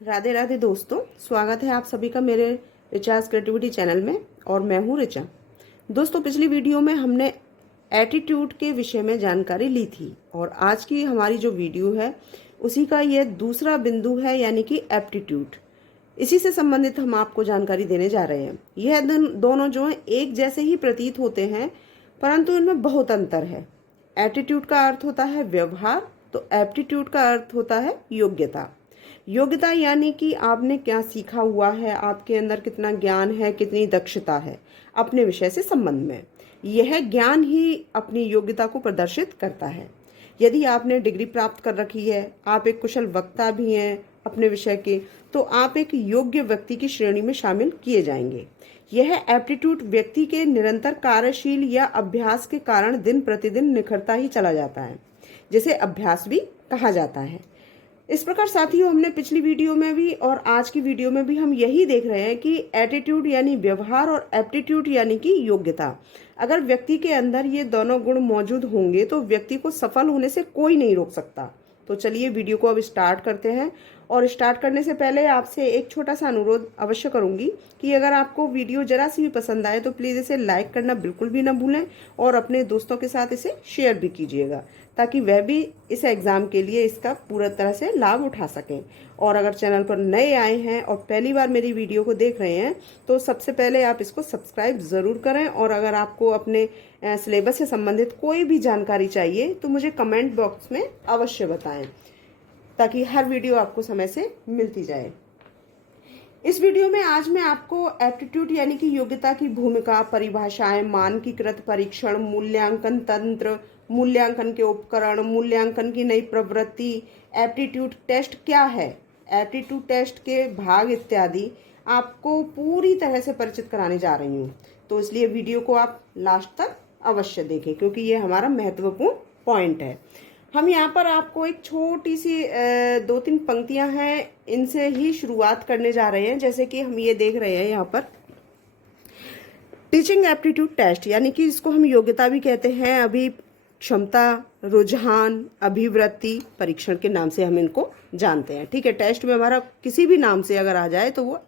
राधे राधे दोस्तों, स्वागत है आप सभी का मेरे रिचार्ज क्रिएटिविटी चैनल में। और मैं हूँ रिचा। दोस्तों, पिछली वीडियो में हमने एटीट्यूड के विषय में जानकारी ली थी और आज की हमारी जो वीडियो है उसी का यह दूसरा बिंदु है, यानी कि एप्टीट्यूड। इसी से संबंधित हम आपको जानकारी देने जा रहे हैं। यह दोनों जो है एक जैसे ही प्रतीत होते हैं, परंतु इनमें बहुत अंतर है। एटीट्यूड का अर्थ होता है व्यवहार, तो एप्टीट्यूड का अर्थ होता है योग्यता। योग्यता यानी कि आपने क्या सीखा हुआ है, आपके अंदर कितना ज्ञान है, कितनी दक्षता है अपने विषय से संबंध में। यह ज्ञान ही अपनी योग्यता को प्रदर्शित करता है। यदि आपने डिग्री प्राप्त कर रखी है, आप एक कुशल वक्ता भी हैं अपने विषय के, तो आप एक योग्य व्यक्ति की श्रेणी में शामिल किए जाएंगे। यह एप्टीट्यूड व्यक्ति के निरंतर कार्यशील या अभ्यास के कारण दिन प्रतिदिन निखरता ही चला जाता है, जिसे अभ्यास भी कहा जाता है। इस प्रकार साथियों, हमने पिछली वीडियो में भी और आज की वीडियो में भी हम यही देख रहे हैं कि एटीट्यूड यानी व्यवहार और एप्टीट्यूड यानी कि योग्यता। अगर व्यक्ति के अंदर ये दोनों गुण मौजूद होंगे तो व्यक्ति को सफल होने से कोई नहीं रोक सकता। तो चलिए वीडियो को अब स्टार्ट करते हैं। और स्टार्ट करने से पहले आपसे एक छोटा सा अनुरोध अवश्य करूंगी कि अगर आपको वीडियो जरा सी भी पसंद आए तो प्लीज़ इसे लाइक करना बिल्कुल भी ना भूलें और अपने दोस्तों के साथ इसे शेयर भी कीजिएगा, ताकि वह भी इस एग्ज़ाम के लिए इसका पूरा तरह से लाभ उठा सकें। और अगर चैनल पर नए आए हैं और पहली बार मेरी वीडियो को देख रहे हैं तो सबसे पहले आप इसको सब्सक्राइब ज़रूर करें। और अगर आपको अपने सिलेबस से संबंधित कोई भी जानकारी चाहिए तो मुझे कमेंट बॉक्स में अवश्य बताएं, ताकि हर वीडियो आपको समय से मिलती जाए। इस वीडियो में आज मैं आपको एप्टीट्यूड यानी कि योग्यता की भूमिका, परिभाषाएं, मानकीकृत परीक्षण, मूल्यांकन तंत्र, मूल्यांकन के उपकरण, मूल्यांकन की नई प्रवृत्ति, एप्टीट्यूड टेस्ट क्या है, एप्टीट्यूड टेस्ट के भाग इत्यादि आपको पूरी तरह से परिचित कराने जा रही हूँ। तो इसलिए वीडियो को आप लास्ट तक अवश्य देखें, क्योंकि ये हमारा महत्वपूर्ण पॉइंट है। हम यहाँ पर आपको एक छोटी सी 2-3 पंक्तियां हैं, इनसे ही शुरुआत करने जा रहे हैं। जैसे कि हम ये देख रहे हैं यहाँ पर टीचिंग एप्टीट्यूड टेस्ट, यानी कि इसको हम योग्यता भी कहते हैं, अभी क्षमता, रुझान, अभिवृत्ति परीक्षण के नाम से हम इनको जानते हैं। ठीक है, टेस्ट में हमारा किसी भी नाम से अगर आ जाए तो वो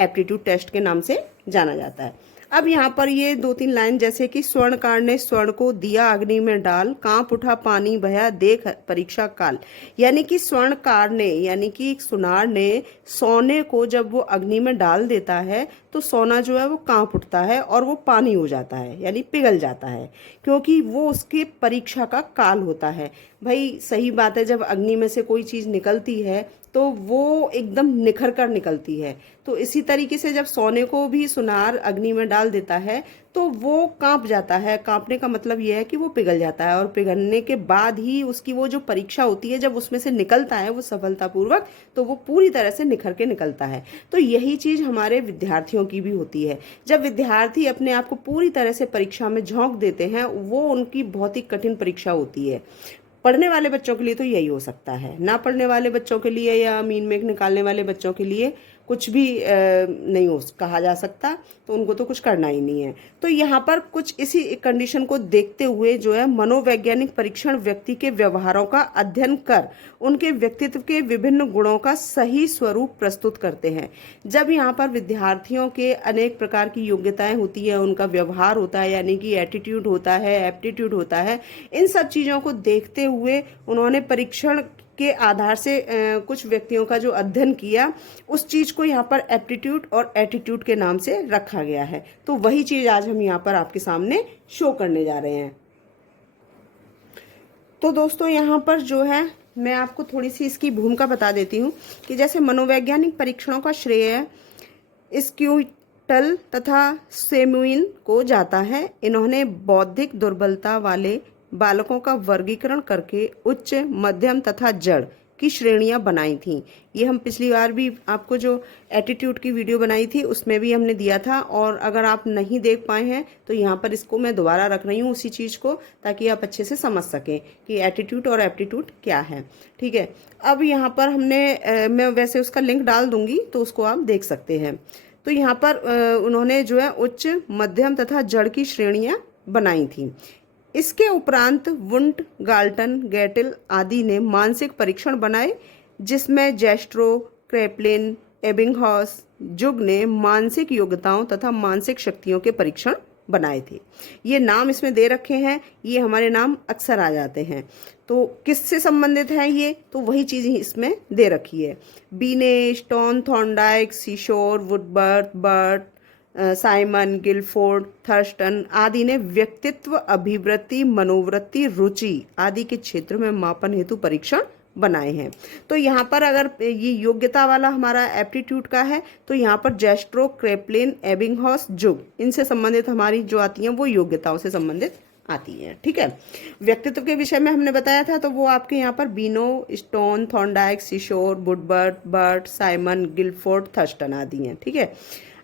एप्टीट्यूड टेस्ट के नाम से जाना जाता है। अब यहाँ पर ये 2-3 लाइन, जैसे कि स्वर्णकार ने स्वर्ण को दिया अग्नि में डाल, कांप उठा पानी बहा, देख परीक्षा काल। यानी कि स्वर्णकार ने, यानी कि एक सुनार ने सोने को जब वो अग्नि में डाल देता है तो सोना जो है वो कांप उठता है और वो पानी हो जाता है, यानी पिघल जाता है, क्योंकि वो उसके परीक्षा का काल होता है। भाई सही बात है, जब अग्नि में से कोई चीज़ निकलती है तो वो एकदम निखर कर निकलती है। तो इसी तरीके से जब सोने को भी सुनार अग्नि में डाल देता है तो वो कांप जाता है। कांपने का मतलब यह है कि वो पिघल जाता है, और पिघलने के बाद ही उसकी वो जो परीक्षा होती है, जब उसमें से निकलता है वो सफलतापूर्वक, तो वो पूरी तरह से निखर के निकलता है। तो यही चीज़ हमारे विद्यार्थियों की भी होती है। जब विद्यार्थी अपने आप को पूरी तरह से परीक्षा में झोंक देते हैं, वो उनकी बहुत ही कठिन परीक्षा होती है। पढ़ने वाले बच्चों के लिए तो यही हो सकता है, ना पढ़ने वाले बच्चों के लिए या मीन मेघ निकालने वाले बच्चों के लिए कुछ भी नहीं हो कहा जा सकता, तो उनको तो कुछ करना ही नहीं है। तो यहाँ पर कुछ इसी कंडीशन को देखते हुए जो है मनोवैज्ञानिक परीक्षण व्यक्ति के व्यवहारों का अध्ययन कर उनके व्यक्तित्व के विभिन्न गुणों का सही स्वरूप प्रस्तुत करते हैं। जब यहाँ पर विद्यार्थियों के अनेक प्रकार की योग्यताएं होती है, उनका व्यवहार होता है, यानी कि एटीट्यूड होता है, एप्टीट्यूड होता है, इन सब चीज़ों को देखते हुए उन्होंने परीक्षण के आधार से कुछ व्यक्तियों का जो अध्ययन किया, उस चीज़ को यहाँ पर एप्टीट्यूड और एटीट्यूड के नाम से रखा गया है। तो वही चीज़ आज हम यहाँ पर आपके सामने शो करने जा रहे हैं। तो दोस्तों, यहाँ पर जो है मैं आपको थोड़ी सी इसकी भूमिका बता देती हूँ कि जैसे मनोवैज्ञानिक परीक्षणों का श्रेय स्क्यूटल तथा सेमुइन को जाता है। इन्होंने बौद्धिक दुर्बलता वाले बालकों का वर्गीकरण करके उच्च, मध्यम तथा जड़ की श्रेणियां बनाई थीं। ये हम पिछली बार भी आपको जो एटीट्यूड की वीडियो बनाई थी उसमें भी हमने दिया था, और अगर आप नहीं देख पाए हैं तो यहाँ पर इसको मैं दोबारा रख रही हूँ उसी चीज़ को, ताकि आप अच्छे से समझ सकें कि एटीट्यूड और एप्टीट्यूड क्या है। ठीक है, अब यहाँ पर हमने मैं वैसे उसका लिंक डाल दूंगी तो उसको आप देख सकते हैं। तो यहाँ पर उन्होंने जो है उच्च, मध्यम तथा जड़ की श्रेणियाँ बनाई थी। इसके उपरांत वुंट, गाल्टन, गैटिल आदि ने मानसिक परीक्षण बनाए, जिसमें जेस्ट्रो, क्रेपलिन एबिंगहॉस जुग ने मानसिक योग्यताओं तथा मानसिक शक्तियों के परीक्षण बनाए थे। ये नाम इसमें दे रखे हैं, ये हमारे नाम अक्सर आ जाते हैं। तो किससे संबंधित है ये, तो वही चीज़ इसमें दे रखी है। Binet, Stone, Thorndike, Seashore, Woodworth, Burt, Simon, Guilford, Thurstone आदि ने व्यक्तित्व, अभिवृत्ति, मनोवृत्ति, रुचि आदि के क्षेत्र में मापन हेतु परीक्षण बनाए हैं। तो यहाँ पर अगर ये योग्यता वाला हमारा एप्टीट्यूड का है तो यहाँ पर जेस्ट्रो, क्रेपलिन, एबिंगहॉस, जुग इनसे संबंधित हमारी जो आती हैं वो योग्यताओं से संबंधित आती हैं। ठीक है, व्यक्तित्व के विषय में हमने बताया था तो वो आपके यहाँ पर Binet, Stone, Thorndike, Seashore, Woodworth, Burt, Simon, Guilford, Thurstone आदि हैं। ठीक है,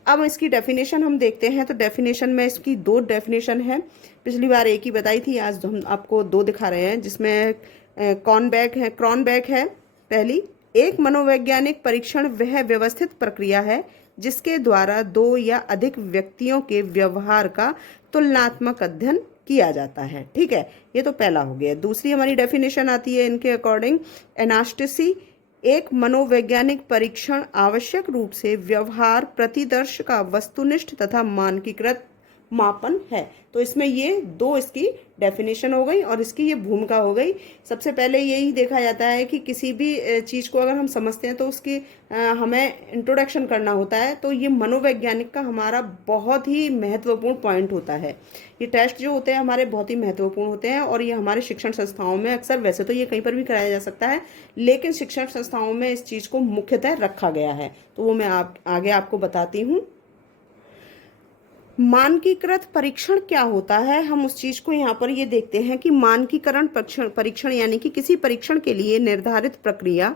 अब इसकी डेफिनेशन हम देखते हैं। तो डेफिनेशन में इसकी दो डेफिनेशन है, पिछली बार एक ही बताई थी, आज हम आपको दो दिखा रहे हैं, जिसमें क्रॉनबैक है पहली। एक मनोवैज्ञानिक परीक्षण वह व्यवस्थित प्रक्रिया है जिसके द्वारा दो या अधिक व्यक्तियों के व्यवहार का तुलनात्मक अध्ययन किया जाता है। ठीक है, ये तो पहला हो गया। दूसरी हमारी डेफिनेशन आती है इनके अकॉर्डिंग, एनास्टेसी एक मनोवैज्ञानिक परीक्षण आवश्यक रूप से व्यवहार प्रतिदर्श का वस्तुनिष्ठ तथा मानकीकृत मापन है। तो इसमें ये दो इसकी डेफिनेशन हो गई और इसकी ये भूमिका हो गई। सबसे पहले यही देखा जाता है कि किसी भी चीज़ को अगर हम समझते हैं तो उसकी हमें इंट्रोडक्शन करना होता है। तो ये मनोवैज्ञानिक का हमारा बहुत ही महत्वपूर्ण पॉइंट होता है। ये टेस्ट जो होते हैं हमारे बहुत ही महत्वपूर्ण होते हैं और ये हमारे शिक्षण संस्थाओं में अक्सर, वैसे तो ये कहीं पर भी कराया जा सकता है, लेकिन शिक्षण संस्थाओं में इस चीज़ को मुख्यतः रखा गया है। तो वो मैं आगे आपको बताती हूँ। मानकीकृत परीक्षण क्या होता है, हम उस चीज को यहाँ पर ये देखते हैं कि मानकीकरण परीक्षण यानी कि किसी परीक्षण के लिए निर्धारित प्रक्रिया,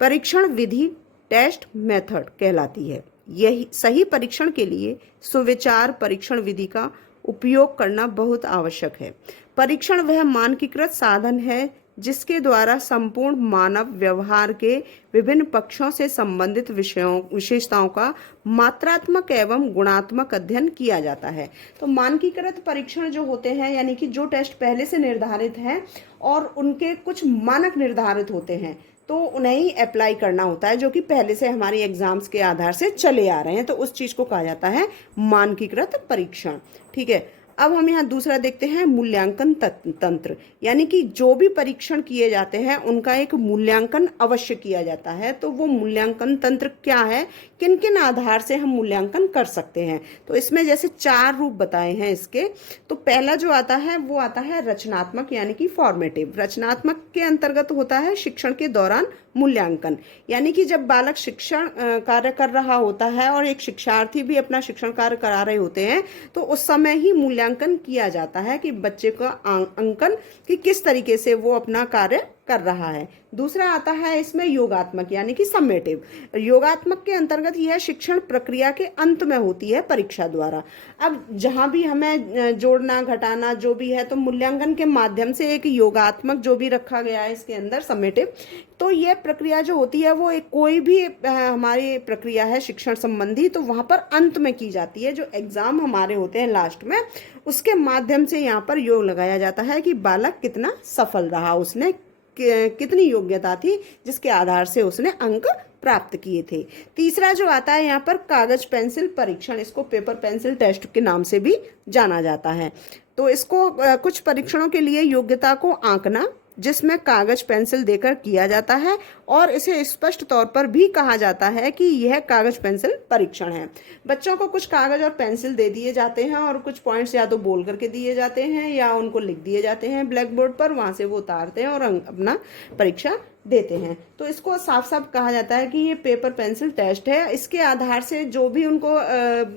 परीक्षण विधि, टेस्ट मेथड कहलाती है। यही सही परीक्षण के लिए सुविचार परीक्षण विधि का उपयोग करना बहुत आवश्यक है। परीक्षण वह मानकीकृत साधन है जिसके द्वारा संपूर्ण मानव व्यवहार के विभिन्न पक्षों से संबंधित विशेषताओं का मात्रात्मक एवं गुणात्मक अध्ययन किया जाता है। तो मानकीकृत परीक्षण जो होते हैं यानी कि जो टेस्ट पहले से निर्धारित हैं और उनके कुछ मानक निर्धारित होते हैं तो उन्हें ही अप्लाई करना होता है, जो कि पहले से हमारी एग्जाम्स के आधार से चले आ रहे हैं। तो उस चीज को कहा जाता है मानकीकृत परीक्षण। ठीक है, अब हम यहाँ दूसरा देखते हैं, मूल्यांकन तंत्र, यानी कि जो भी परीक्षण किए जाते हैं उनका एक मूल्यांकन अवश्य किया जाता है। तो वो मूल्यांकन तंत्र क्या है, किन किन आधार से हम मूल्यांकन कर सकते हैं। तो इसमें जैसे 4 रूप बताए हैं इसके। तो पहला जो आता है वो आता है रचनात्मक यानी कि फॉर्मेटिव। रचनात्मक के अंतर्गत होता है शिक्षण के दौरान मूल्यांकन, यानी कि जब बालक शिक्षण कार्य कर रहा होता है और एक शिक्षार्थी भी अपना शिक्षण कार्य करा रहे होते हैं तो उस समय ही मूल्यांकन किया जाता है कि बच्चे का अंकन कि किस तरीके से वो अपना कार्य कर रहा है। दूसरा आता है इसमें योगात्मक यानी कि समेटिव। योगात्मक के अंतर्गत यह शिक्षण प्रक्रिया के अंत में होती है परीक्षा द्वारा। अब जहां भी हमें जोड़ना घटाना जो भी है तो मूल्यांकन के माध्यम से एक योगात्मक जो भी रखा गया है इसके अंदर समेटिव। तो यह प्रक्रिया जो होती है वो एक कोई भी हमारी प्रक्रिया है शिक्षण संबंधी तो वहां पर अंत में की जाती है। जो एग्जाम हमारे होते हैं लास्ट में उसके माध्यम से यहाँ पर योग लगाया जाता है कि बालक कितना सफल रहा, उसने कितनी योग्यता थी जिसके आधार से उसने अंक प्राप्त किए थे। तीसरा जो आता है यहाँ पर कागज पेंसिल परीक्षण, इसको पेपर पेंसिल टेस्ट के नाम से भी जाना जाता है। तो इसको कुछ परीक्षणों के लिए योग्यता को आंकना जिसमें कागज पेंसिल देकर किया जाता है और इसे स्पष्ट तौर पर भी कहा जाता है कि यह कागज पेंसिल परीक्षण है। बच्चों को कुछ कागज और पेंसिल दे दिए जाते हैं और कुछ पॉइंट्स या तो बोल करके दिए जाते हैं या उनको लिख दिए जाते हैं ब्लैक बोर्ड पर, वहां से वो उतारते हैं और अपना परीक्षा देते हैं। तो इसको साफ साफ कहा जाता है कि ये पेपर पेंसिल टेस्ट है। इसके आधार से जो भी उनको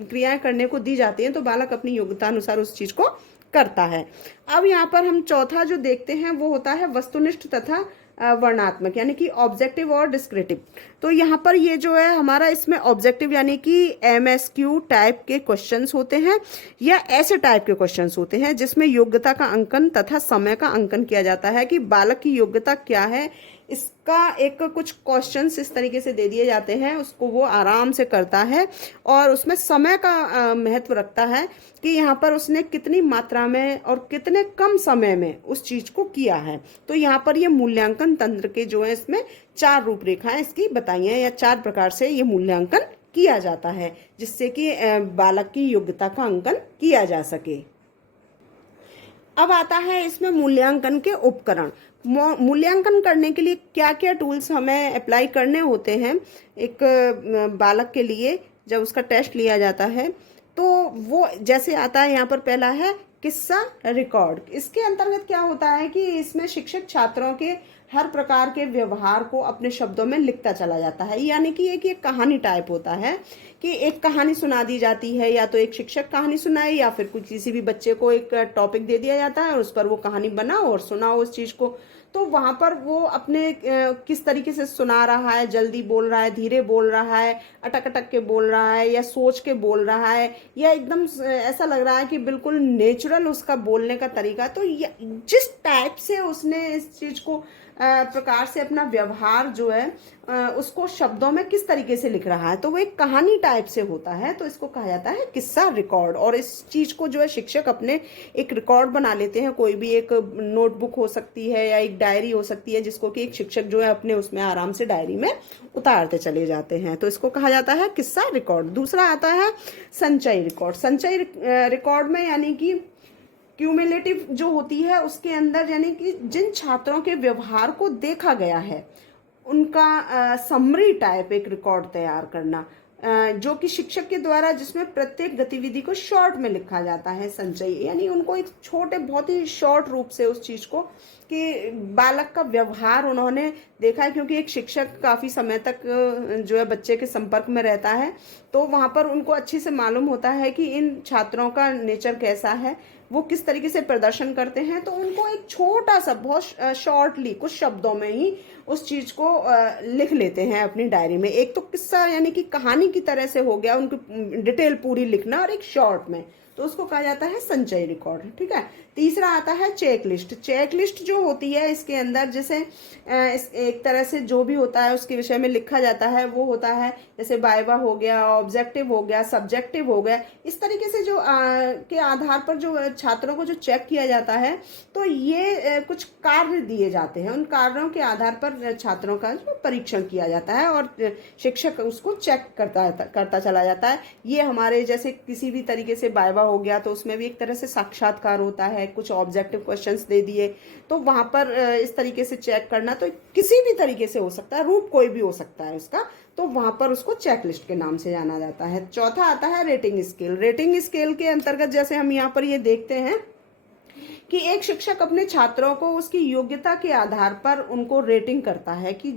क्रियाएं करने को दी जाती हैं तो बालक अपनी योग्यता अनुसार उस चीज को करता है। अब यहाँ पर हम चौथा जो देखते हैं वो होता है वस्तुनिष्ठ तथा वर्णात्मक यानी कि ऑब्जेक्टिव और डिस्क्रिप्टिव। तो यहाँ पर ये जो है हमारा इसमें ऑब्जेक्टिव यानी कि MSQ टाइप के क्वेश्चंस होते हैं या ऐसे टाइप के क्वेश्चंस होते हैं जिसमें योग्यता का अंकन तथा समय का अंकन किया जाता है कि बालक की योग्यता क्या है, इसका एक कुछ क्वेश्चंस इस तरीके से दे दिए जाते हैं, उसको वो आराम से करता है और उसमें समय का महत्व रखता है कि यहाँ पर उसने कितनी मात्रा में और कितने कम समय में उस चीज को किया है। तो यहाँ पर ये मूल्यांकन तंत्र के जो है इसमें 4 रूपरेखाएं इसकी बताई हैं, या 4 प्रकार से ये मूल्यांकन किया जाता है जिससे कि बालक की योग्यता का अंकन किया जा सके। अब आता है इसमें मूल्यांकन के उपकरण। मूल्यांकन करने के लिए क्या क्या टूल्स हमें अप्लाई करने होते हैं एक बालक के लिए जब उसका टेस्ट लिया जाता है, तो वो जैसे आता है यहाँ पर पहला है किस्सा रिकॉर्ड। इसके अंतर्गत क्या होता है कि इसमें शिक्षक छात्रों के हर प्रकार के व्यवहार को अपने शब्दों में लिखता चला जाता है, यानी कि एक कहानी टाइप होता है कि एक कहानी सुना दी जाती है, या तो एक शिक्षक कहानी सुनाए या फिर कुछ किसी भी बच्चे को एक टॉपिक दे दिया जाता है और उस पर वो कहानी बनाओ और सुनाओ उस चीज को। तो वहां पर वो अपने किस तरीके से सुना रहा है, जल्दी बोल रहा है, धीरे बोल रहा है, अटक अटक के बोल रहा है, या सोच के बोल रहा है, या एकदम ऐसा लग रहा है कि बिल्कुल नेचुरल उसका बोलने का तरीका। तो जिस टाइप से उसने इस चीज को प्रकार से अपना व्यवहार जो है उसको शब्दों में किस तरीके से लिख रहा है, तो वो एक कहानी टाइप से होता है। तो इसको कहा जाता है किस्सा रिकॉर्ड। और इस चीज को जो है शिक्षक अपने एक रिकॉर्ड बना लेते हैं, कोई भी एक नोटबुक हो सकती है या एक डायरी हो सकती है, जिसको कि एक शिक्षक जो है अपने उसमें आराम से डायरी में उतारते चले जाते हैं। तो इसको कहा जाता है किस्सा रिकॉर्ड। दूसरा आता है संचय रिकॉर्ड। संचय रिकॉर्ड में यानी कि क्यूमुलेटिव जो होती है उसके अंदर, यानी कि जिन छात्रों के व्यवहार को देखा गया है उनका समरी टाइप एक रिकॉर्ड तैयार करना, जो कि शिक्षक के द्वारा, जिसमें प्रत्येक गतिविधि को शॉर्ट में लिखा जाता है। संचय यानी उनको एक छोटे बहुत ही शॉर्ट रूप से उस चीज को कि बालक का व्यवहार उन्होंने देखा है, क्योंकि एक शिक्षक काफी समय तक जो है बच्चे के संपर्क में रहता है, तो वहां पर उनको अच्छे से मालूम होता है कि इन छात्रों का नेचर कैसा है, वो किस तरीके से प्रदर्शन करते हैं। तो उनको एक छोटा सा बहुत शॉर्टली कुछ शब्दों में ही उस चीज को लिख लेते हैं अपनी डायरी में। एक तो किस्सा यानी कि कहानी की तरह से हो गया, उनकी डिटेल पूरी लिखना, और एक शॉर्ट में, तो उसको कहा जाता है संचय रिकॉर्ड। ठीक है। तीसरा आता है चेक लिस्ट। चेक लिस्ट जो होती है इसके अंदर जैसे एक तरह से जो भी होता है उसके विषय में लिखा जाता है, वो होता है जैसे वाइवा हो गया, ऑब्जेक्टिव हो गया, सब्जेक्टिव हो गया। इस तरीके से जो के आधार पर जो छात्रों को जो चेक किया जाता है, तो ये कुछ कार्य दिए जाते हैं, उन कार्यों के आधार पर छात्रों का जो परीक्षण किया जाता है और शिक्षक उसको चेक करता चला जाता है। ये हमारे जैसे किसी भी तरीके से वाइवा हो गया तो उसमें भी एक तरह से साक्षात्कार होता है, कुछ ऑब्जेक्टिव क्वेश्चंस दे दिए, तो वहां पर इस तरीके से चेक करना, तो किसी भी तरीके से हो सकता है, रूप कोई भी हो सकता है उसका, तो वहां पर उसको चेकलिस्ट के नाम से जाना जाता है। चौथा आता है रेटिंग स्केल। रेटिंग स्केल के अंतर्गत जैसे हम यहाँ पर ये देखते हैं कि एक शिक्षक अपने छात्रों को उसकी योग्यता के आधार पर उनको रेटिंग करता है, कि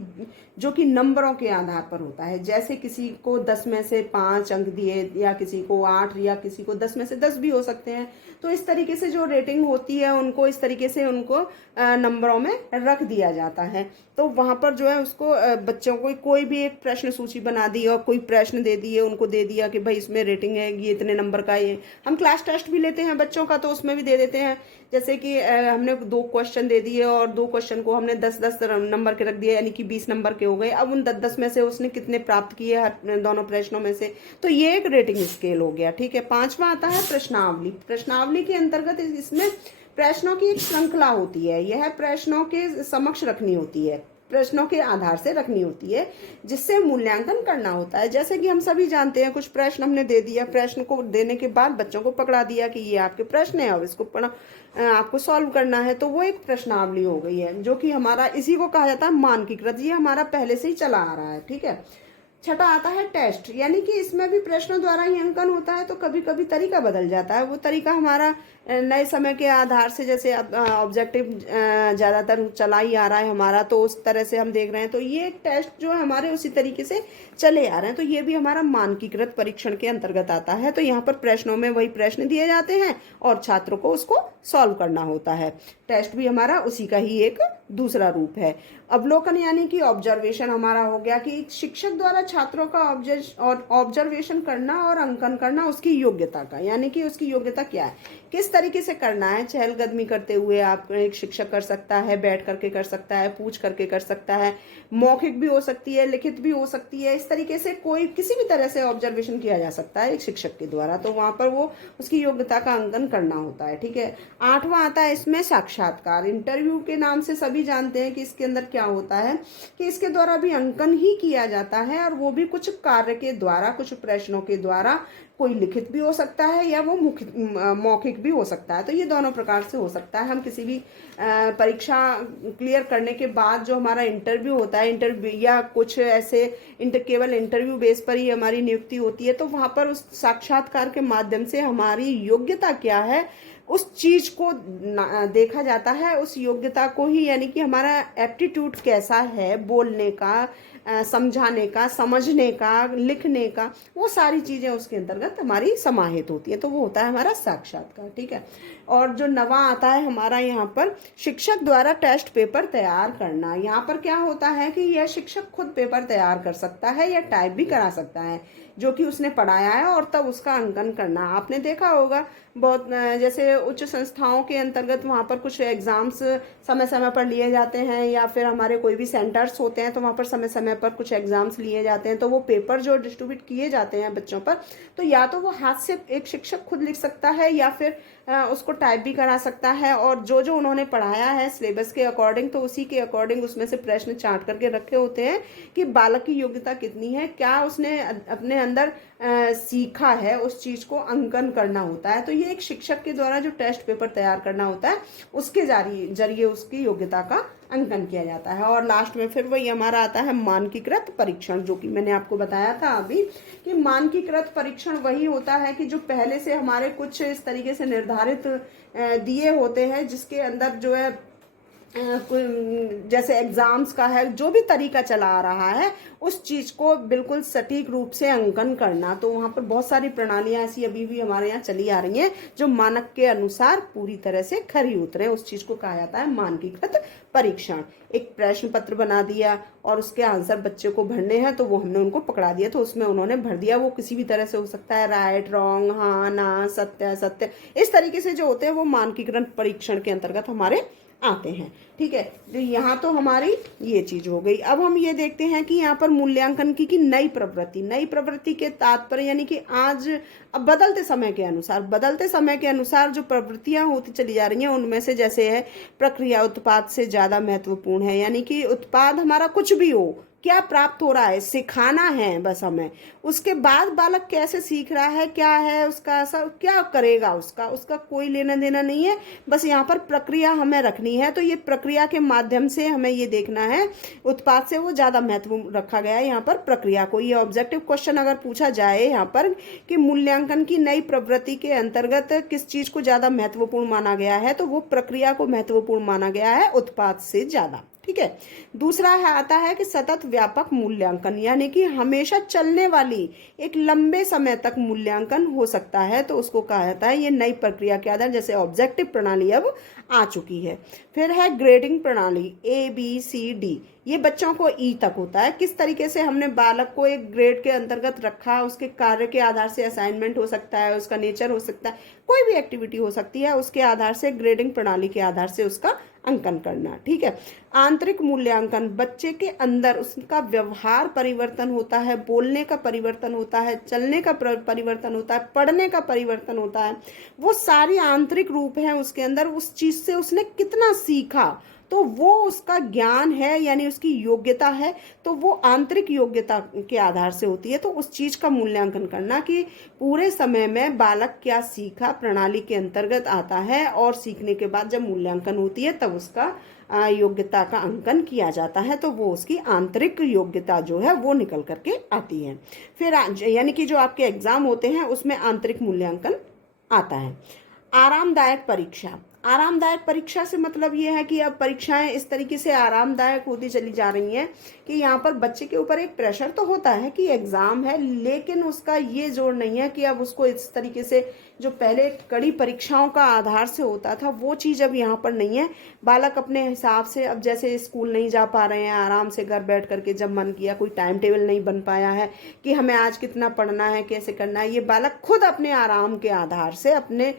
जो कि नंबरों के आधार पर होता है। जैसे किसी को 10 में से 5 अंक दिए, या किसी को 8, या किसी को 10 में से 10 भी हो सकते हैं। तो इस तरीके से जो रेटिंग होती है उनको इस तरीके से उनको नंबरों में रख दिया जाता है। तो वहां पर जो है उसको बच्चों को कोई भी एक प्रश्न सूची बना दी और कोई प्रश्न दे दिए, उनको दे दिया कि भाई इसमें रेटिंग है, ये इतने नंबर का। ये हम क्लास टेस्ट भी लेते हैं बच्चों का, तो उसमें भी दे देते हैं, जैसे कि हमने 2 क्वेश्चन दे दिए और 2 क्वेश्चन को हमने 10-10 नंबर के रख दिए, यानी कि 20 नंबर के हो गए। अब उन 10-10 में से उसने कितने प्राप्त किए हर दोनों प्रश्नों में से, तो ये एक रेटिंग स्केल हो गया। ठीक है। 5वां आता है प्रश्नावली। प्रश्नावली के अंतर्गत इसमें प्रश्नों की एक श्रृंखला होती है, यह प्रश्नों के समक्ष रखनी होती है, प्रश्नों के आधार से रखनी होती है, जिससे मूल्यांकन करना होता है। जैसे कि हम सभी जानते हैं, कुछ प्रश्न हमने दे दिया, प्रश्न को देने के बाद बच्चों को पकड़ा दिया कि ये आपके प्रश्न है और इसको आपको सॉल्व करना है, तो वो एक प्रश्नावली हो गई है, जो कि हमारा इसी को कहा जाता है मानकीकृत। ये हमारा पहले से ही चला आ रहा है। ठीक है। छठा आता है टेस्ट, यानी कि इसमें भी प्रश्नों द्वारा ही अंकन होता है, तो कभी कभी तरीका बदल जाता है। वो तरीका हमारा नए समय के आधार से, जैसे ऑब्जेक्टिव ज्यादातर चला ही आ रहा है हमारा, तो उस तरह से हम देख रहे हैं, तो ये एक टेस्ट जो है हमारे उसी तरीके से चले आ रहे हैं, तो ये भी हमारा मानकीकृत परीक्षण के अंतर्गत आता है। तो यहाँ पर प्रश्नों में वही प्रश्न दिए जाते हैं और छात्रों को उसको सॉल्व करना होता है। टेस्ट भी हमारा उसी का ही एक दूसरा रूप है। अवलोकन यानी कि ऑब्जर्वेशन हमारा हो गया कि शिक्षक द्वारा छात्रों का ऑब्जर्वेशन करना और अंकन करना उसकी योग्यता का, यानी कि उसकी योग्यता क्या है, किस तरीके से करना है। चहलकदमी करते हुए आप एक शिक्षक कर सकता है, बैठ करके कर सकता है, पूछ करके कर सकता है, मौखिक भी हो सकती है, लिखित भी हो सकती है। इस तरीके से कोई किसी भी तरह से ऑब्जर्वेशन किया जा सकता है एक शिक्षक के द्वारा, तो वहां पर वो उसकी योग्यता का अंकन करना होता है। ठीक है। 8वां आता है इसमें साक्षात्कार। इंटरव्यू के नाम से सभी जानते हैं कि इसके अंदर क्या होता है कि इसके द्वारा भी अंकन ही किया जाता है, और वो भी कुछ कार्य के द्वारा, कुछ प्रश्नों के द्वारा। कोई लिखित भी हो सकता है या वो मौखिक भी हो सकता है, तो ये दोनों प्रकार से हो सकता है। हम किसी भी परीक्षा क्लियर करने के बाद जो हमारा इंटरव्यू होता है, इंटरव्यू या कुछ ऐसे केवल इंटरव्यू बेस पर ही हमारी नियुक्ति होती है, तो वहां पर उस साक्षात्कार के माध्यम से हमारी योग्यता क्या है उस चीज को देखा जाता है, उस योग्यता को ही, यानी कि हमारा एप्टीट्यूड कैसा है बोलने का, समझाने का, समझने का, लिखने का, वो सारी चीजें उसके अंतर्गत हमारी समाहित होती है, तो वो होता है हमारा साक्षात्कार। ठीक है। और जो 9वां आता है हमारा यहाँ पर शिक्षक द्वारा टेस्ट पेपर तैयार करना। यहाँ पर क्या होता है कि यह शिक्षक खुद पेपर तैयार कर सकता है या टाइप भी करा सकता है जो कि उसने पढ़ाया है, और तब उसका अंकन करना। आपने देखा होगा बहुत, जैसे उच्च संस्थाओं के अंतर्गत वहाँ पर कुछ एग्जाम्स समय समय पर लिए जाते हैं, या फिर हमारे कोई भी सेंटर्स होते हैं तो वहाँ पर समय समय पर कुछ एग्जाम्स लिए जाते हैं, तो वो पेपर जो डिस्ट्रीब्यूट किए जाते हैं बच्चों पर, तो या तो वो हाथ से एक शिक्षक खुद लिख सकता है या फिर उसको टाइप भी करा सकता है, और जो जो उन्होंने पढ़ाया है सिलेबस के अकॉर्डिंग, तो उसी के अकॉर्डिंग उसमें से प्रश्न छांट करके रखे होते हैं कि बालक की योग्यता कितनी है, क्या उसने अपने अंदर सीखा है, उस चीज को अंकन करना होता है। तो ये एक शिक्षक के द्वारा जो टेस्ट पेपर तैयार करना होता है उसके जरिए उसकी योग्यता का अंकन किया जाता है। और लास्ट में फिर वही हमारा आता है मानकीकृत परीक्षण, जो कि मैंने आपको बताया था अभी कि मानकीकृत परीक्षण वही होता है कि जो पहले से हमारे कुछ इस तरीके से निर्धारित दिए होते हैं, जिसके अंदर जो है जैसे एग्जाम्स का है, जो भी तरीका चला आ रहा है उस चीज को बिल्कुल सटीक रूप से अंकन करना। तो वहां पर बहुत सारी प्रणालियां ऐसी अभी भी हमारे यहाँ चली आ रही हैं जो मानक के अनुसार पूरी तरह से खरी उतरे, उस चीज को कहा जाता है मानकीकृत परीक्षण। एक प्रश्न पत्र बना दिया और उसके आंसर बच्चे को भरने हैं, तो वो हमने उनको पकड़ा दिया, तो उसमें उन्होंने भर दिया। वो किसी भी तरह से हो सकता है, राइट, रॉन्ग, हाँ, ना, सत्य, असत्य, इस तरीके से जो होते हैं वो मानकीकरण परीक्षण के अंतर्गत हमारे आते हैं। ठीक है। तो यहाँ तो हमारी ये चीज हो गई। अब हम ये देखते हैं कि यहाँ पर मूल्यांकन की नई प्रवृत्ति के तात्पर्य, यानी कि आज अब बदलते समय के अनुसार जो प्रवृत्तियां होती चली जा रही हैं, उनमें से जैसे है प्रक्रिया उत्पाद से ज्यादा महत्वपूर्ण है, यानी कि उत्पाद हमारा कुछ भी हो, क्या प्राप्त हो रहा है, सिखाना है बस हमें, उसके बाद बालक कैसे सीख रहा है, क्या है उसका असर, क्या करेगा, उसका कोई लेना देना नहीं है, बस यहाँ पर प्रक्रिया हमें रखनी है। तो ये प्रक्रिया के माध्यम से हमें ये देखना है, उत्पाद से वो ज्यादा महत्व रखा गया है यहाँ पर प्रक्रिया को। ये ऑब्जेक्टिव क्वेश्चन अगर पूछा जाए यहाँ पर कि मूल्यांकन की नई प्रवृत्ति के अंतर्गत किस चीज को ज्यादा महत्वपूर्ण माना गया है, तो वो प्रक्रिया को महत्वपूर्ण माना गया है उत्पाद से ज्यादा। ठीक है। दूसरा है आता है कि सतत व्यापक मूल्यांकन, यानी कि हमेशा चलने वाली एक लंबे समय तक मूल्यांकन हो सकता है, तो उसको कहा जाता है ये नई प्रक्रिया के आधार, जैसे ऑब्जेक्टिव प्रणाली अब आ चुकी है। फिर है ग्रेडिंग प्रणाली, ABCD, ये बच्चों को ई तक होता है। किस तरीके से हमने बालक को एक ग्रेड के अंतर्गत रखा, उसके कार्य के आधार से असाइनमेंट हो सकता है, उसका नेचर हो सकता है, कोई भी एक्टिविटी हो सकती है, उसके आधार से ग्रेडिंग प्रणाली के आधार से उसका अंकन करना। ठीक है। आंतरिक मूल्यांकन, बच्चे के अंदर उसका व्यवहार परिवर्तन होता है, बोलने का परिवर्तन होता है, चलने का परिवर्तन होता है, पढ़ने का परिवर्तन होता है, वो सारी आंतरिक रूप है उसके अंदर, उस चीज से उसने कितना सीखा, तो वो उसका ज्ञान है, यानी उसकी योग्यता है, तो वो आंतरिक योग्यता के आधार से होती है। तो उस चीज का मूल्यांकन करना कि पूरे समय में बालक क्या सीखा, प्रणाली के अंतर्गत आता है, और सीखने के बाद जब मूल्यांकन होती है तब उसका योग्यता का अंकन किया जाता है, तो वो उसकी आंतरिक योग्यता जो है वो निकल करके आती है। फिर यानी कि जो आपके एग्जाम होते हैं उसमें आंतरिक मूल्यांकन आता है। आरामदायक परीक्षा, आरामदायक परीक्षा से मतलब ये है कि अब परीक्षाएं इस तरीके से आरामदायक होती चली जा रही हैं कि यहाँ पर बच्चे के ऊपर एक प्रेशर तो होता है कि एग्जाम है, लेकिन उसका ये जोर नहीं है कि अब उसको इस तरीके से जो पहले कड़ी परीक्षाओं का आधार से होता था वो चीज़ अब यहाँ पर नहीं है। बालक अपने हिसाब से अब जैसे स्कूल नहीं जा पा रहे हैं, आराम से घर बैठ करके जब मन किया, कोई टाइम टेबल नहीं बन पाया है कि हमें आज कितना पढ़ना है, कैसे करना है, ये बालक खुद अपने आराम के आधार से अपने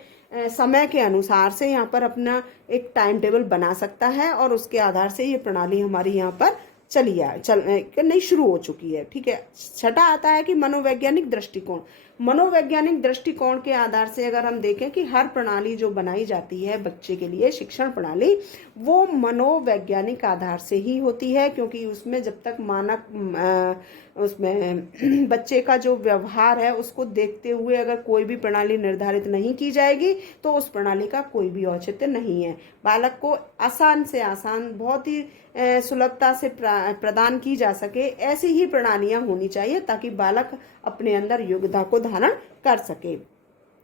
समय के अनुसार से यहाँ पर अपना एक टाइम टेबल बना सकता है और उसके आधार से ये प्रणाली हमारी यहाँ पर नहीं शुरू हो चुकी है। ठीक है। छठा आता है कि मनोवैज्ञानिक दृष्टिकोण। मनोवैज्ञानिक दृष्टिकोण के आधार से अगर हम देखें कि हर प्रणाली जो बनाई जाती है बच्चे के लिए, शिक्षण प्रणाली, वो मनोवैज्ञानिक आधार से ही होती है, क्योंकि उसमें जब तक मानक उसमें बच्चे का जो व्यवहार है उसको देखते हुए अगर कोई भी प्रणाली निर्धारित नहीं की जाएगी तो उस प्रणाली का कोई भी औचित्य नहीं है। बालक को आसान से आसान, बहुत ही सुलभता से प्रदान की जा सके, ऐसी ही प्रणालियां होनी चाहिए ताकि बालक अपने अंदर योग्यता को धारण कर सके।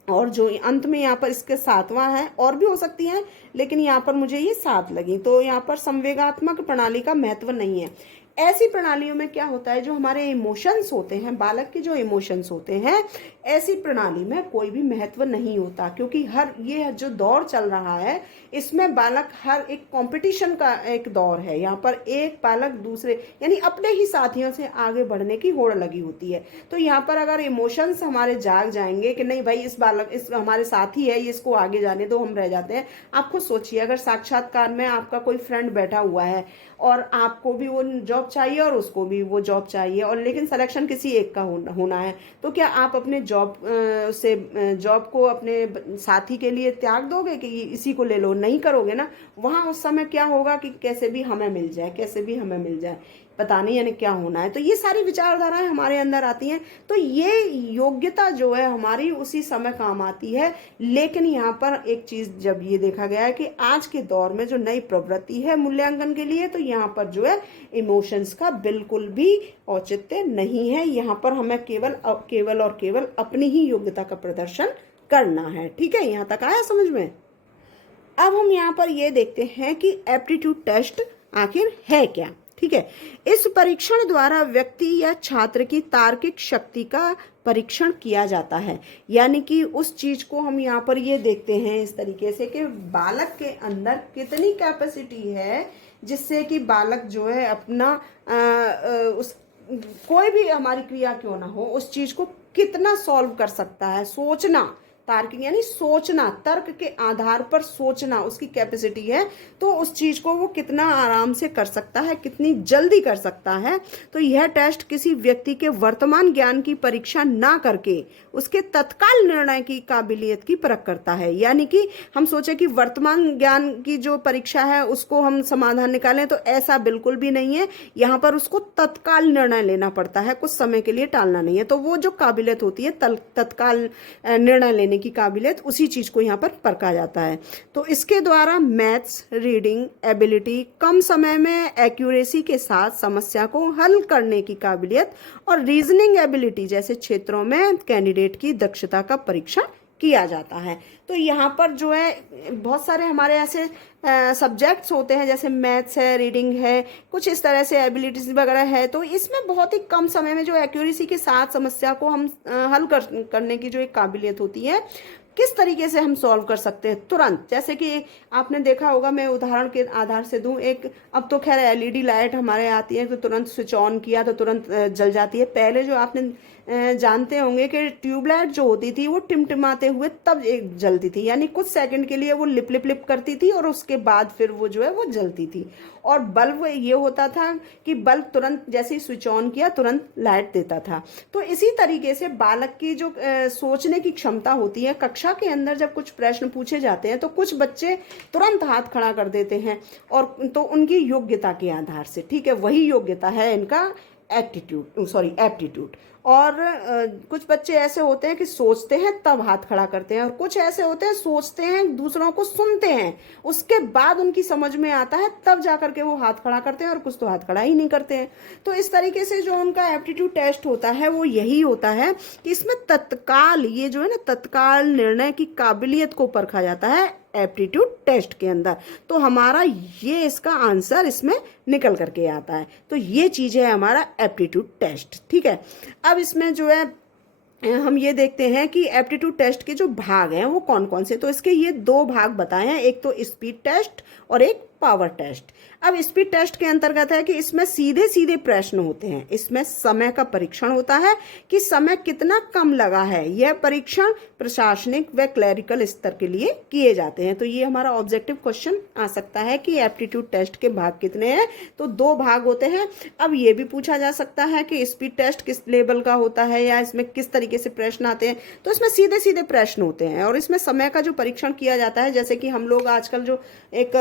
और जो अंत में यहाँ पर इसके सातवां है, और भी हो सकती हैं लेकिन यहाँ पर मुझे ये 7 लगी। तो यहाँ पर संवेगात्मक प्रणाली का महत्व नहीं है। ऐसी प्रणालियों में क्या होता है, जो हमारे इमोशंस होते हैं, बालक के जो इमोशंस होते हैं, ऐसी प्रणाली में कोई भी महत्व नहीं होता, क्योंकि हर ये जो दौर चल रहा है इसमें बालक हर एक कंपटीशन का एक दौर है। यहाँ पर एक बालक दूसरे यानी अपने ही साथियों से आगे बढ़ने की होड़ लगी होती है। तो यहाँ पर अगर इमोशंस हमारे जाग जाएंगे कि नहीं भाई इस हमारे साथी है, ये इसको आगे जाने दो, हम रह जाते हैं। आप खुद सोचिए, अगर साक्षात्कार में आपका कोई फ्रेंड बैठा हुआ है और आपको भी वो जॉब चाहिए और उसको भी वो जॉब चाहिए, और लेकिन सिलेक्शन किसी एक का होना है, तो क्या आप अपने जॉब को अपने साथी के लिए त्याग दोगे कि इसी को ले लो? नहीं करोगे ना। वहां उस समय क्या होगा कि कैसे भी हमें मिल जाए, कैसे भी हमें मिल जाए, पता नहीं यानी क्या होना है। तो ये सारी विचारधाराएं हमारे अंदर आती हैं। तो ये योग्यता जो है हमारी उसी समय काम आती है। लेकिन यहाँ पर एक चीज जब ये देखा गया है कि आज के दौर में जो नई प्रवृत्ति है मूल्यांकन के लिए, तो यहाँ पर जो है इमोशंस का बिल्कुल भी औचित्य नहीं है। यहाँ पर हमें केवल और केवल अपनी ही योग्यता का प्रदर्शन करना है। ठीक है, यहाँ तक आया समझ में? अब हम यहाँ पर ये देखते हैं कि एप्टीट्यूड टेस्ट आखिर है क्या। ठीक है, इस परीक्षण द्वारा व्यक्ति या छात्र की तार्किक शक्ति का परीक्षण किया जाता है। यानी कि उस चीज को हम यहाँ पर ये देखते हैं इस तरीके से कि बालक के अंदर कितनी कैपेसिटी है, जिससे कि बालक जो है अपना उस कोई भी हमारी क्रिया क्यों ना हो, उस चीज को कितना सॉल्व कर सकता है। सोचना, तार्किक यानी सोचना, तर्क के आधार पर सोचना उसकी कैपेसिटी है, तो उस चीज को वो कितना आराम से कर सकता है, कितनी जल्दी कर सकता है। तो यह टेस्ट किसी व्यक्ति के वर्तमान ज्ञान की परीक्षा ना करके उसके तत्काल निर्णय की काबिलियत की परख करता है। यानी कि हम सोचे कि वर्तमान ज्ञान की जो परीक्षा है उसको हम समाधान निकालें, तो ऐसा बिल्कुल भी नहीं है। यहाँ पर उसको तत्काल निर्णय लेना पड़ता है, कुछ समय के लिए टालना नहीं है। तो वो जो काबिलियत होती है तत्काल निर्णय लेने की काबिलियत, उसी चीज को यहाँ पर परखा जाता है। तो इसके द्वारा मैथ्स रीडिंग एबिलिटी, कम समय में एक्यूरेसी के साथ समस्या को हल करने की काबिलियत और रीजनिंग एबिलिटी जैसे क्षेत्रों में कैंडिडेट की दक्षता का परीक्षण किया जाता है। तो यहाँ पर जो है बहुत सारे हमारे ऐसे सब्जेक्ट्स होते हैं, जैसे मैथ्स है, रीडिंग है, कुछ इस तरह से एबिलिटीज वगैरह है। तो इसमें बहुत ही कम समय में जो एक्यूरेसी के साथ समस्या को हम हल करने की जो एक काबिलियत होती है, किस तरीके से हम सॉल्व कर सकते हैं तुरंत। जैसे कि आपने देखा होगा, मैं उदाहरण के आधार से दूं, एक अब तो खैर एलईडी लाइट हमारे आती है, तो तुरंत स्विच ऑन किया तो तुरंत जल जाती है। पहले जो आपने जानते होंगे कि ट्यूबलाइट जो होती थी वो टिमटिमाते हुए तब एक जलती थी, यानी कुछ सेकंड के लिए वो लिप लिप लिप करती थी और उसके बाद फिर वो जो है वो जलती थी। और बल्ब ये होता था कि बल्ब तुरंत जैसे ही स्विच ऑन किया तुरंत लाइट देता था। तो इसी तरीके से बालक की जो सोचने की क्षमता होती है, कक्षा के अंदर जब कुछ प्रश्न पूछे जाते हैं तो कुछ बच्चे तुरंत हाथ खड़ा कर देते हैं, और तो उनकी योग्यता के आधार से, ठीक है, वही योग्यता है इनका एप्टीट्यूड। और कुछ बच्चे ऐसे होते हैं कि सोचते हैं तब हाथ खड़ा करते हैं, और कुछ ऐसे होते हैं सोचते हैं, दूसरों को सुनते हैं, उसके बाद उनकी समझ में आता है तब जाकर के वो हाथ खड़ा करते हैं, और कुछ तो हाथ खड़ा ही नहीं करते हैं। तो इस तरीके से जो उनका एप्टीट्यूड टेस्ट होता है वो यही होता है कि इसमें तत्काल, ये जो है ना, तत्काल निर्णय की काबिलियत को परखा जाता है एप्टीट्यूड टेस्ट के अंदर। तो हमारा ये इसका आंसर इसमें निकल करके आता है। तो ये चीज़ है हमारा एप्टीट्यूड टेस्ट। ठीक है, अब इसमें जो है हम ये देखते हैं कि एप्टीट्यूड टेस्ट के जो भाग हैं वो कौन कौन से। तो इसके ये दो भाग बताए हैं, एक तो स्पीड टेस्ट और एक पावर टेस्ट। अब स्पीड टेस्ट के अंतर्गत है कि इसमें सीधे सीधे प्रश्न होते हैं, इसमें समय का परीक्षण होता है कि समय कितना कम लगा है। यह परीक्षण प्रशासनिक व क्लरिकल स्तर के लिए किए जाते हैं। तो ये हमारा ऑब्जेक्टिव क्वेश्चन आ सकता है कि एप्टीट्यूड टेस्ट के भाग कितने हैं। तो दो भाग होते हैं। अब ये भी पूछा जा सकता है कि स्पीड टेस्ट किस लेवल का होता है या इसमें किस तरीके से प्रश्न आते हैं। तो इसमें सीधे सीधे प्रश्न होते हैं और इसमें समय का जो परीक्षण किया जाता है, जैसे कि हम लोग आजकल जो एक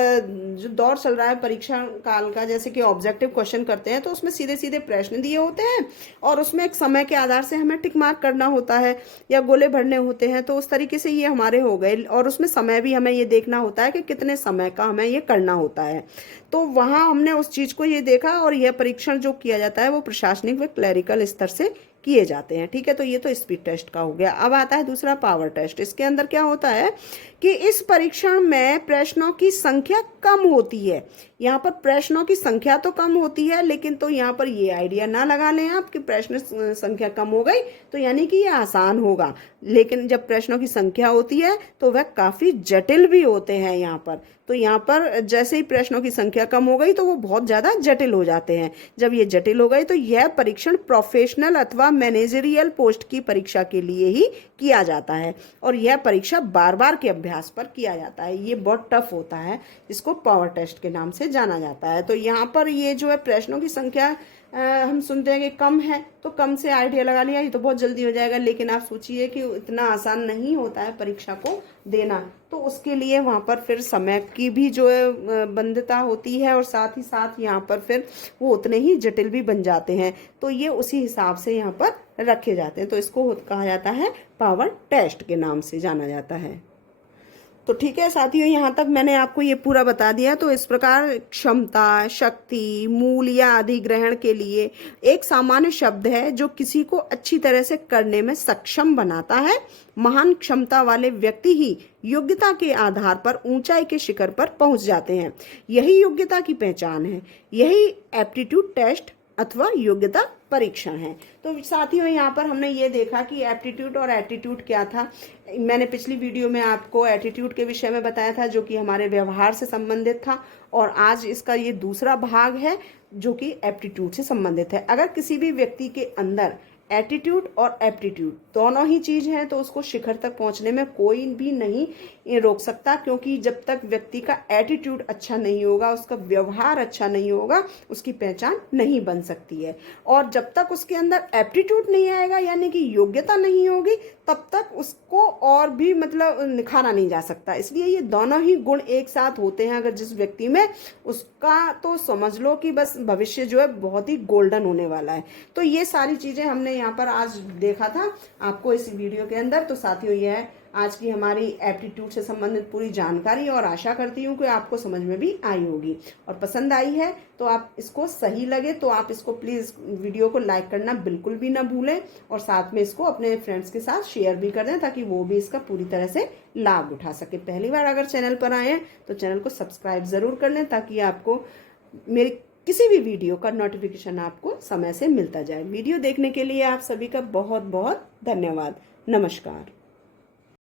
जो दौर चल रहा है परीक्षा काल का, जैसे कि ऑब्जेक्टिव क्वेश्चन करते हैं तो उसमें सीधे सीधे प्रश्न दिए होते हैं और उसमें एक समय के आधार से हमें टिक मार्क करना होता है या गोले भरने होते हैं। तो उस तरीके से ये हमारे हो गए और उसमें समय भी हमें ये देखना होता है कि कितने समय का हमें ये करना होता है। तो वहाँ हमने उस चीज़ को ये देखा और यह परीक्षण जो किया जाता है वो प्रशासनिक व क्लरिकल स्तर से किए जाते हैं। ठीक है, तो ये तो स्पीड टेस्ट का हो गया। अब आता है दूसरा पावर टेस्ट। इसके अंदर क्या होता है कि इस परीक्षण में प्रश्नों की संख्या कम होती है। यहाँ पर प्रश्नों की संख्या तो कम होती है, लेकिन तो यहाँ पर ये आइडिया ना लगा लें आप कि प्रश्न संख्या कम हो गई तो यानी कि ये आसान होगा। लेकिन जब प्रश्नों की संख्या होती है तो वह काफ़ी जटिल भी होते हैं यहाँ पर। तो यहाँ पर जैसे ही प्रश्नों की संख्या कम हो गई तो वो बहुत ज़्यादा जटिल हो जाते हैं। जब ये जटिल हो गए तो यह परीक्षण प्रोफेशनल अथवा मैनेजरियल पोस्ट की परीक्षा के लिए ही किया जाता है और यह परीक्षा बार बार के अभ्यास पर किया जाता है। ये बहुत टफ होता है, जिसको पावर टेस्ट के नाम से जाना जाता है। तो यहाँ पर ये जो है प्रश्नों की संख्या हम सुनते हैं कि कम है तो कम से आइडिया लगा लिया, ये तो बहुत जल्दी हो जाएगा। लेकिन आप सोचिए कि इतना आसान नहीं होता है परीक्षा को देना। तो उसके लिए वहाँ पर फिर समय की भी जो है बंधता होती है और साथ ही साथ यहाँ पर फिर वो उतने ही जटिल भी बन जाते हैं। तो ये उसी हिसाब से यहाँ पर रखे जाते हैं। तो इसको कहा जाता है पावर टेस्ट के नाम से जाना जाता है। तो ठीक है साथियों, यहाँ तक मैंने आपको ये पूरा बता दिया। तो इस प्रकार क्षमता, शक्ति, मूल या अधिग्रहण के लिए एक सामान्य शब्द है जो किसी को अच्छी तरह से करने में सक्षम बनाता है। महान क्षमता वाले व्यक्ति ही योग्यता के आधार पर ऊंचाई के शिखर पर पहुंच जाते हैं। यही योग्यता की पहचान है। यही एप्टीट्यूड टेस्ट अथवा योग्यता परीक्षण है। तो साथियों, यहाँ पर हमने ये देखा कि एप्टीट्यूड और एटीट्यूड क्या था। मैंने पिछली वीडियो में आपको एटीट्यूड के विषय में बताया था जो कि हमारे व्यवहार से संबंधित था, और आज इसका ये दूसरा भाग है जो कि एप्टीट्यूड से संबंधित है। अगर किसी भी व्यक्ति के अंदर एटीट्यूड और एप्टीट्यूड दोनों ही चीज है तो उसको शिखर तक पहुंचने में कोई भी नहीं रोक सकता, क्योंकि जब तक व्यक्ति का एटीट्यूड अच्छा नहीं होगा, उसका व्यवहार अच्छा नहीं होगा, उसकी पहचान नहीं बन सकती है। और जब तक उसके अंदर एप्टीट्यूड नहीं आएगा यानी कि योग्यता नहीं होगी, तब तक उसको और भी मतलब निखारा नहीं जा सकता। इसलिए ये दोनों ही गुण एक साथ होते हैं अगर जिस व्यक्ति में, उसका तो समझ लो कि बस भविष्य जो है बहुत ही गोल्डन होने वाला है। तो ये सारी चीजें हमने यहाँ पर आज देखा था आपको इस वीडियो के अंदर। तो साथियों, यह है आज की हमारी एप्टीट्यूड से संबंधित पूरी जानकारी, और आशा करती हूँ कि आपको समझ में भी आई होगी और पसंद आई है। तो आप इसको सही लगे तो आप इसको प्लीज़ वीडियो को लाइक करना बिल्कुल भी ना भूलें, और साथ में इसको अपने फ्रेंड्स के साथ शेयर भी कर दें ताकि वो भी इसका पूरी तरह से लाभ उठा सके। पहली बार अगर चैनल पर आए हैं तो चैनल को सब्सक्राइब ज़रूर कर लें ताकि आपको मेरी किसी भी वीडियो का नोटिफिकेशन आपको समय से मिलता जाए। वीडियो देखने के लिए आप सभी का बहुत बहुत धन्यवाद। नमस्कार।